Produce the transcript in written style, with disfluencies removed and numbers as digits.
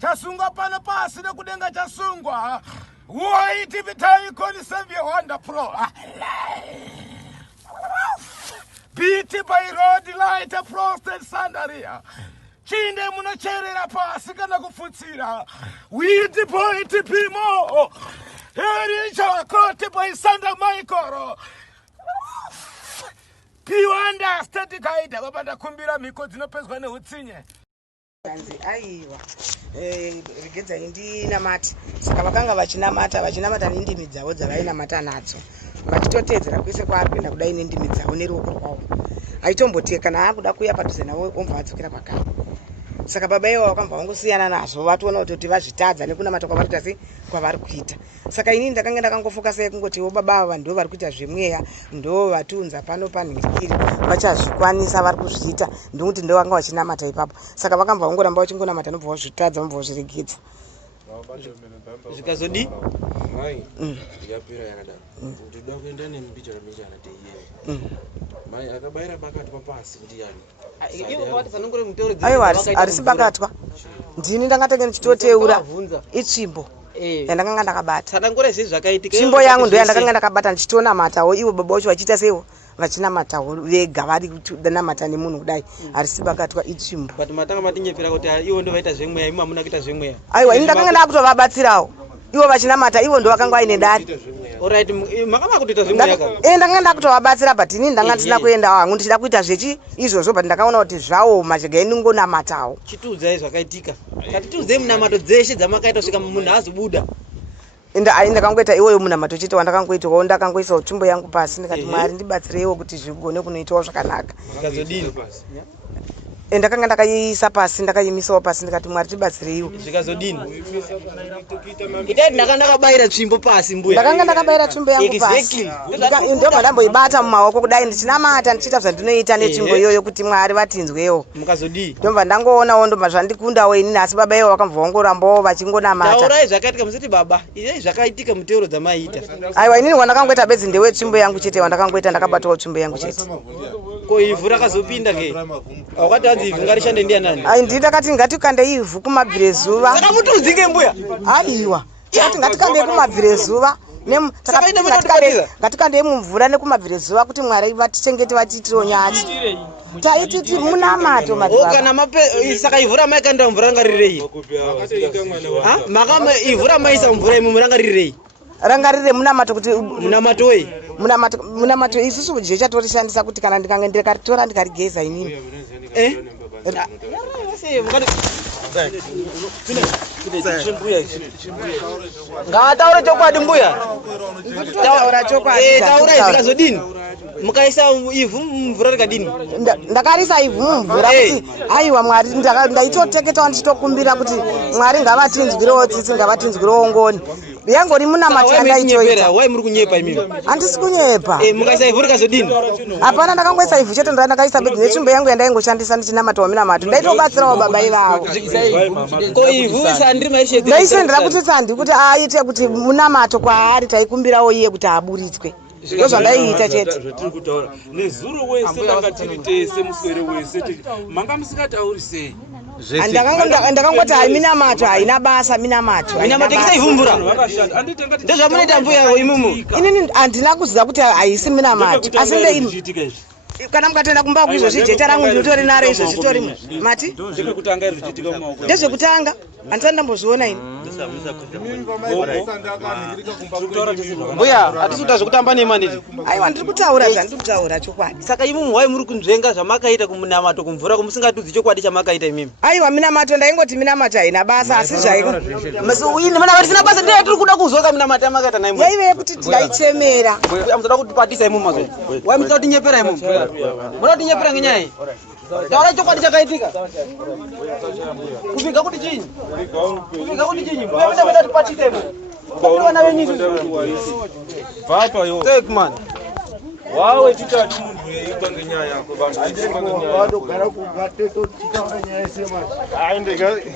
chasungwa pano pasi nekudenga chasungwa. Waiti vitai koni Savia Wonder Pro. Beat by road light prostate sandaria. Chinde munocherera pasi kana kufutsira. Witi boy tipimo. Heri chakote by Sanda Maikoro. Piwanda statika ida babanda kumbira miko dzinopezwa neutsinye. Aiwa rigedza indina mati saka vakanga vachinamata nendimi dzavo dzavainamata nadzo vachitotedzera kwese kwaapinda kudai nendimi dzavo neruoko rwavo aitombotiye kana akuda kuya padhuze navo ombva adzokera pakavo. Saka baba ivo vakambva vangosiyana nazvo vatoona kuti vazvitadza nekunamata kwavari kuita sei kwavari kuita. Saka inini ndakanga ndakangofoka sei kungotiwo baba ava ndo vari kuita zvemweya ndo vatunza pano panhingiri vachazvikwanisa vari kuzviita ndokuti ndo vanga vachinamata ipapo. Saka vakambva vangoramba vachingonamata nobva vazvitadza nobva vazviregedza. Zvikazodi mai yapera yakadaro ndoda kuenda nembichana teiye mai akabayira bakatwa pasi kuti yani aiwa harisi bakatwa ndini ndangatenge ndichitoteura itsvimbo yandakanga ndakabata tsvimbo yangu ndo yandakanga ndakabata ndichitonamatawo ivo baba vacho vachiita seivo vachinamatawo vega vari kunamata nemunhu kudai harisi bakatwa itsvimbo. But matanga matinyepera kuti ivo ndo vaita zvemweya imi hamuna kuita zvemweya. Aiwa ini ndakanga ndakutovabatsirawo ivo vachinamata ivo ndo vakanga vaine dare. Alright makanga kutoita zvemweya kana ndakanga ndakutovabatsira but inini ndanga ndisina kuendawo hangu ndichida kuita zvechi izvozvo but ndakaona kuti zvaoma chega inongonamatawo. Chitiudzai zvakaitika katitiudzei munamato dzeshe dzamakaita kusvika munhu hazobuda. Ndakangoita iwoyo munamato chete wandakangoitawo ndakangoisawo tsvimbo yangu pasi ndikati Mwari ndibatsireiwo kuti zvigone kunoitawo zvakanaka. Zvikazodini ndakanga ndakaiisa pasi ndakaimisawo pasi ndikati Mwari tibatsireiwo. Zvikazodini itai ndakabayira tsvimbo pasi mbuya. Ndakanga ndakabayira tsvimbo yangu pasi ndobva ndamboibata mumaoko kudai ndichinamata ndichiita zvandinoita netsvimbo iyoyo kuti Mwari vatinzwewo. Mukazodii ndobva ndangoonawo ndobva zvandikundawo inini asi baba ivo vakambva vangorambawo vachingonamata. Taurai zvakaitika musati baba izai zvakaitika Miteuro dzamaiita. Aiwa inini wandakangoita bedzi ndewe tsvimbo yangu chete wandakangoita ndakabatawo tsvimbo yangu chete. Ko ivhu rakazopinda ke wakati hanzi ivhu ngarishande ndianani. Ndini ndakati ngatikande ivhu kumabvirezuva. Saka mutudzinge mbuya. Aiwa tikati ngatikande kumabvirezuva ngatikande mumvura nekumabvirezuva kuti Mwari vatichengete vatiitiro nyati taititi munamato madhara. Kana saka ivhu ramaikanda mvura rangarirei makama ivhu ramaisa mvura imi murangarirei rangarire munamato kuti munamato wei munamato isusu je chatorishandisa kuti kana ndikange ndikaritora ndikarigeza inini ngataure chokwadi mbuya. Taura chokwadi. Taura zvikazodini mukaisa ivhu mvura rikadini. Ndakarisa ivhu mvura kuti aiwa Mwari ndaitoteketawo ndichitokumbira kuti Mwari ngavatinzwirewo tsitsi ngavatinzwirewo ngoni yangori munamati yandaitoita. Wai muri kunyepa imimi? Handisi kunyepa. Mukaisa ivhu rikazodini? Hapana ndakangoisa ivhu chete ndakaisa bedzi netsvimbo yangu yandaingoshandisa ndichinamatawo minamato ndaitobatsirawo baba ivavo. Ko ivhu sandiri maishe ndaisendera kuti sandi kuti aite kuti munamato kwaari taikumbirawo iye kuti aburitswe. Ndo zvandaiita chete. Zvatiri kutaura nezuro wese tanga tiri tese muswere wese manga musikatauri sei. Ndakangoti hai minamato haina basa minamato. Minamato ikisa ivhu mvura. Ndozvamunoita mbuya imumu. Inini handina kuziva kuti haisi minamato asi ndeimi. Kana mukatoenda kumba kuizvozvi jeta rangu ndinotori naro izvo zvitorimo mati ndezvekutanga iri zvichiitika mumaoko ndezvekutanga handisati ndambozviona ini. Mbuya hatisi kuita zvekutamba nemaniti. Aiwa ndiri kutaura zvandiri kutaura chokwadi. Saka imumu wai muri kunzvenga zvamakaita kumunamato kumvura kumusingatudzi chokwadi chamakaita imimi. Aiwa minamato ndaingoti minamato haina basa asi zvaiko vasina basa ndiye tiri kuda kuzoka minamato yamakaita naimu yaive yekuti tidaichemera amuzoda kutipatisa imumu mazvo wai mutoda kutinyepera imumu munoda kutinyepera ngenyaya iyi taura chokwadi chakaitika kuviga kuti chinyi muda tipatisa imumu vana venyizvi vapayo take man wawe titati munhu yeimba ngenyaya yako vanhu vaimba ngenyaya vanogara kugateto tichanga nyaya yese manje.